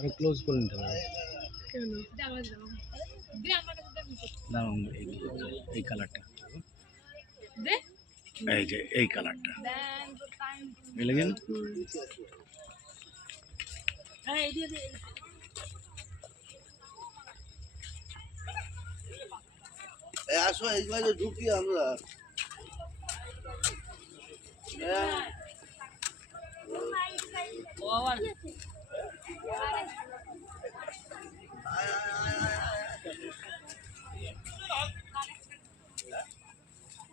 আরে ক্লোজ করে নিতে হবে। কেন? দাঁড়ান, এই কালারটা এই যে এই কালারটা বুঝলে গেল। আসো এই মাঝে ঢুকি আমরা।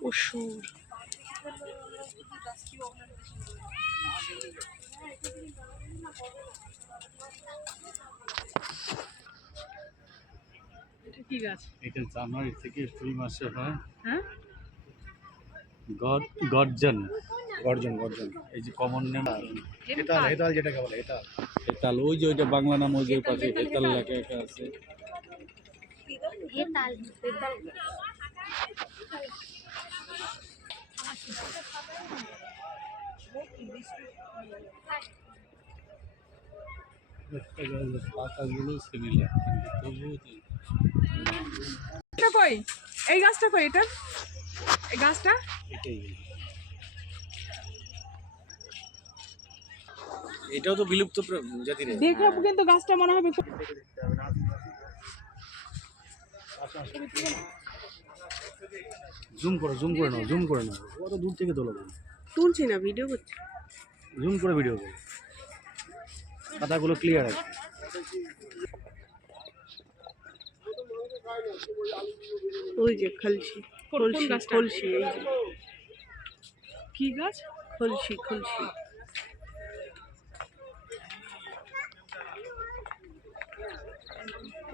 অসুর এটা কি গাছ? এটা জানুয়ারি থেকে এপ্রিল মাসে হয়। হ্যাঁ, গর্জন গর্জন গর্জন এই যে কমন নেম হেতাল, হেতাল যেটাকে বলে হেতাল। হেতাল ওই যে ওইটা বাংলা নাম, ওই যে পাশে হেতাল লেখা একটা আছে। পাতাগুলো সিমিলার কিন্তু তবুও এটা কই? এই গাছটা কই? এটা এই গাছটা এটাই, এটাও তো বিলুপ্ত জাতির। দেখে কিন্তু গাছটা মনে হবে জুম করে নাও, জুম করে নাও, কত দূর থেকে তোলো। তুলছি না, ভিডিও করছি। জুম করে ভিডিও করো, পাতাগুলো ক্লিয়ার আছে। ওই যে খলসি খলসি এই যে কি গাছ? খলসি খলসি।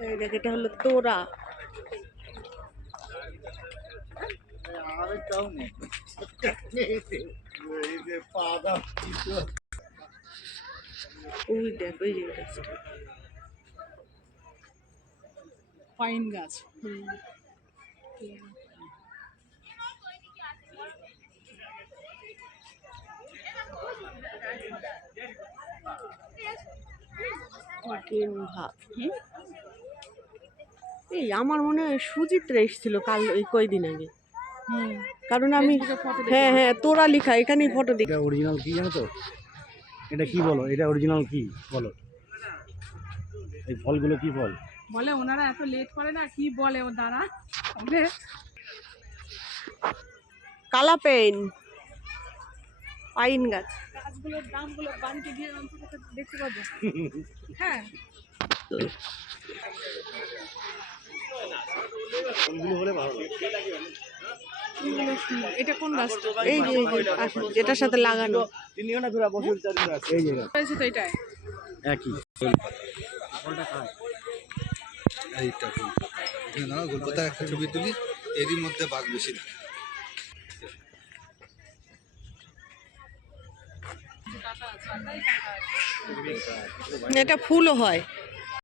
এই দেখ, এটা হলো তোরা। ওই দেখ, ওই যে গাছটা পাইন গাছ। এই আমার মনে হয় সুচিত্রা এসেছিল কাল, ওই কয়দিন আগে। কারণ আমি হ্যাঁ হ্যাঁ তোরা লিখা এখানেই ফটো দেখি। এটা অরিজিনাল কি জানো তো? এটা কি বলো, এটা অরিজিনাল কি বলো? এই ফলগুলো কি ফল বলে? ওনারা এত লেট করে না, কি বলে ও দ্বারা বলে কালা পেন পাইন গাছ। গাছগুলোর দামগুলো বাড়িতে গিয়ে অন্তত দেখতে পাবো। হ্যাঁ, ফলগুলো হলে ভালো লাগে। এটা কোন গাছ? এই যে যেটার সাথে লাগানো এই যে হয়েছে তো, এটাই একই ফলটা খায়। এইটা গোলপাতা একটা ছবি তুলি, এরই মধ্যে বাঘ বেশি না। এটা ফুলও হয়।